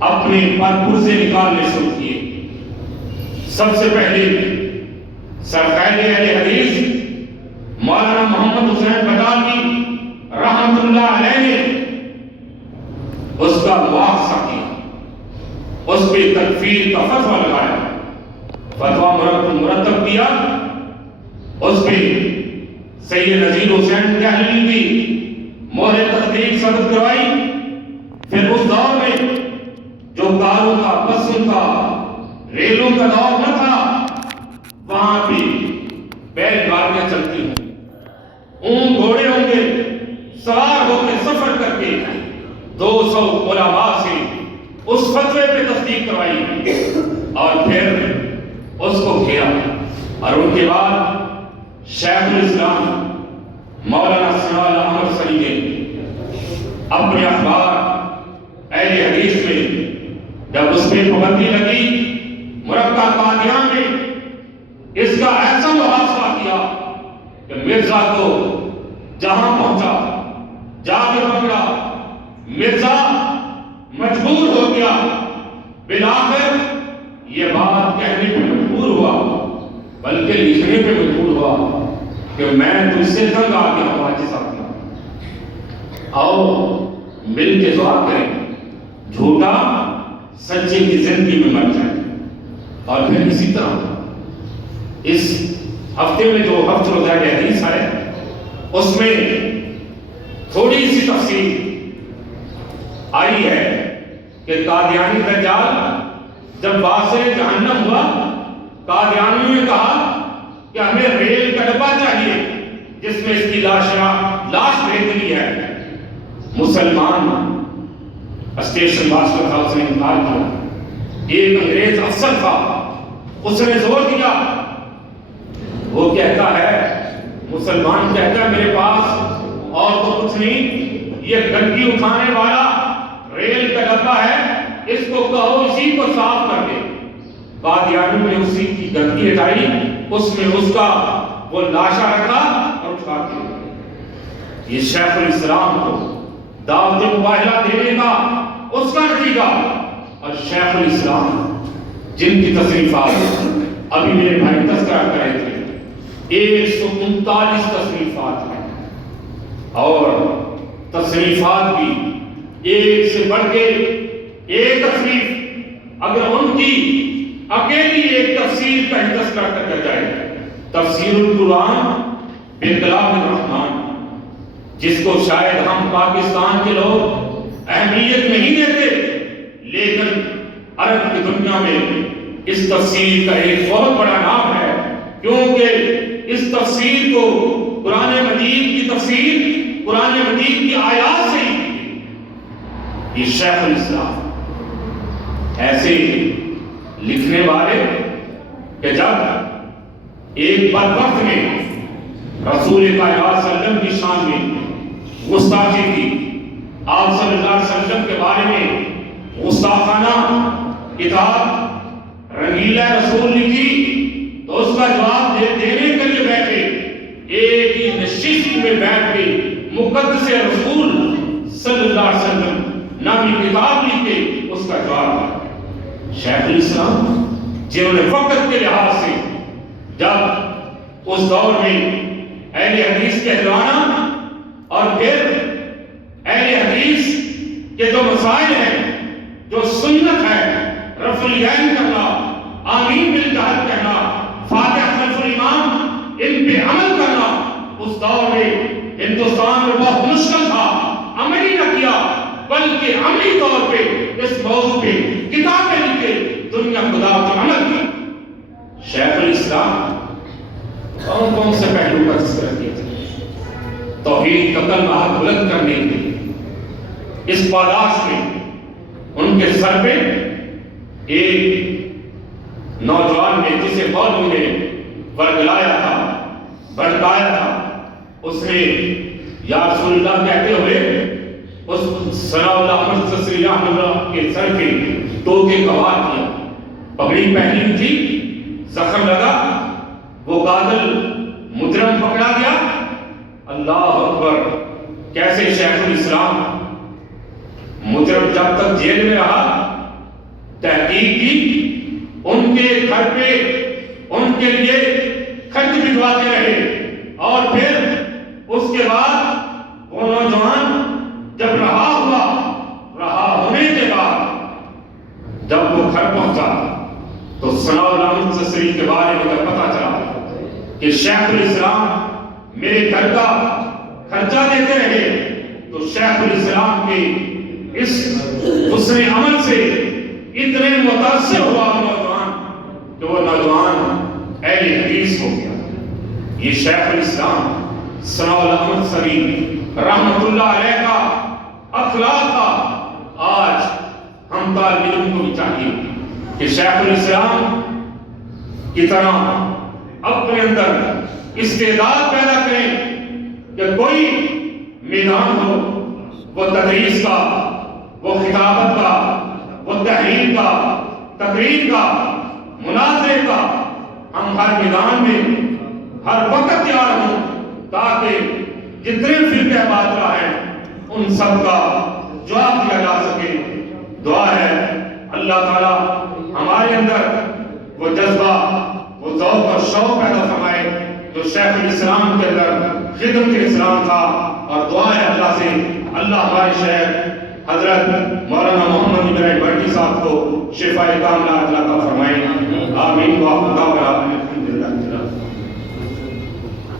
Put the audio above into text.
اپنے پر پرزے نکالنے شروع کیے۔ سب سے پہلے سرقائد اہل حدیث مولانا محمد حسین بٹالوی رحمت اللہ علیہ نے اس کا مواخذہ کیا، اس پہ تکفیر کا فتویٰ لگایا، فتویٰ مرتب کیا، اس پہ سید نذیر حسین دہلوی کی مہر تصدیق ثبت کروائی۔ پھر اس دور میں جو کاروں کا، بسوں کا، ریلوں کا دور نہ تھا، وہاں بھی بیل گاڑیاں چلتی ہوں، اونٹ گھوڑے ہوں گے، سوار ہو کے سفر کر کے 200 علماء سے اس فتوے پہ تصدیق کروائی اور پھر اس کو گھیرا۔ اور ان کے بعد شیخ الاسلام مولانا ثناءاللہ احمد سری نے اپنے اخبار اہل حدیث میں جب اس پہ پابندی لگی، مرکہ قادیان میں اس کا ایسا محاصرہ کیا کہ مرزا کو جہاں پہنچا جا کے پکڑا، مرزا مجبور ہو گیا، بالآخر یہ بات کہنے پہ مجبور ہوا، بلکہ لکھنے پہ مجبور ہوا کہ میں تجھ سے تنگ آ گیا ہوں حاجی صاحب، آؤ مل کے دعا کریں، جھوٹا سچے کی زندگی میں مر جائے۔ اور پھر اسی طرح اس ہفتے میں جو ہفت روزہ حدیث ہے، اس میں تھوڑی سی تفصیل آئی ہے کہ قادیانی دجال جب باعث جہنم ہوا، قادیانیوں نے کہا کہ ہمیں ریل کا ڈبہ چاہیے جس میں اس کی لاش بھیجنی ہے۔ مسلمان اسٹیشن ماسٹر تھا، اس نے انکار کیا۔ ایک انگریز افسر تھا، اس نے زور دیا، وہ کہتا ہے، مسلمان کہتا ہے میرے پاس اور تو کچھ نہیں، یہ گندگی اٹھانے والا ریل کا ڈبہ ہے، اس کو کہو اسی کو صاف کر دے۔ قادیانی نے اسی کی گندگی ہٹائی، اس میں اس کا وہ لاشا رکھا اور اٹھا کے یہ شیخ الاسلام کو دعوت مباہلہ دینے کا اس کا نتیجہ۔ اور شیخ الاسلام جن کی تصریفات ابھی میرے بھائی تذکرہ کر رہے تھے، 139 تصریفات ہیں، اور تصریفات بھی ایک سے بڑھ کے ایک تصریف، اگر ان کی اکیلی ایک تفسیر کا ہی تذکرہ کیا جائے، تفسیر القرآن بکلام الرحمن، جس کو شاید ہم پاکستان کے لوگ اہمیت نہیں دیتے، لیکن عرب کی دنیا میں اس تفسیر کا ایک بہت بڑا نام ہے، کیونکہ اس تفسیر کو قرآن مجید کی تفسیر قرآن مجید کی آیات سے ہی کی۔ یہ شیخ الاسلام ایسے لکھنے والے کہ جب ایک بدبخت نے رسول کائنات صلی اللہ علیہ وسلم کی شان میں گستاخی کی، آپ صلی اللہ علیہ وسلم کے بارے میں گستاخانہ کتاب رنگیلا رسول لکھی، تو اس کا جواب دینے کے لیے بیٹھے، ایک ہی نشست میں بیٹھ کے مقدس رسول صلی اللہ علیہ وسلم نامی کتاب لکھے، اس کا جواب شیخ الاسلام، جنہوں نے وقت کے لحاظ سے جب اس دور میں اہل حدیث کہلوانا اور پھر اہل حدیث کے جو مسائل ہیں، جو سنت ہے، رفع الیدین کرنا، آمین بالجہر کہنا، فاتحہ خلف الامام، ان پہ عمل کرنا، اس دور میں ہندوستان میں بہت مشکل تھا، عملی نہ کیا، بلکہ عملی طور پہ اس موضوع پہ کتابیں لکھے، دنیا کو دعوت عمل کی۔ شیخ الاسلام کون کون سے پہلو کا تذکرہ کیا تھا؟ توحید کا کلمہ بلند کرنے کے لیے اس پاداش میں ان کے سر پہ ایک نوجوان نے، جسے مولوی نے ورگلایا تھا، بھڑکایا تھا، اس نے یا رسول اللہ کہتے ہوئے اس ثناءاللہ احمد سسری رحمۃ اللہ کے سر پہ ٹوکے کبار کیا، پگڑی پہنی تھی، زخم لگا، وہ قاتل مجرم پکڑا گیا۔ اللہ اکبر! کیسے شیخ الاسلام مجرم جب تک جیل میں رہا تحقیق کی، ان کے گھر پہ ان کے لیے خط بھجواتے رہے، اور پھر اس کے بعد وہ نوجوان جب رہا ہونے کے بعد جب وہ گھر پہنچا تو ثناء اللہ سسری کے بارے میں جب پتا چلا کہ شیخ الاسلام میرے گھر کا خرچہ دیتے رہے، تو شیخ الاسلام کے اس حسن عمل سے اتنے متاثر ہوا نوجوان کہ وہ نوجوان اہل حدیث ہو گیا۔ یہ شیخ الاسلام ثناء اللہ سری رحمت اللہ علیہ کا اخلاق تھا۔ آج ہم طالب علم کو بھی چاہیے کہ شیخ الاسلام کی طرح اپنے اندر استعداد پیدا کریں کہ کوئی میدان ہو، وہ تدریس کا، وہ خطابت کا، وہ تحریر کا، تقریر کا، مناظرے کا، ہم ہر میدان میں ہر وقت تیار ہوں تاکہ جتنے فرقے باطلہ ہیں ان سب کا جواب دیا جا سکے۔ دعا ہے اللہ تعالی ہمارے اندر وہ جذبہ، وہ ذوق اور شوق پیدا فرمائے جو شیخ الاسلام کے اندر خدمت اسلام تھا، اور دعا ہے اللہ سے اللہ ہمارے شیخ حضرت مولانا محمد ابراہیم بھٹی صاحب کو شفائے کاملہ عطا فرمائے۔ آمین۔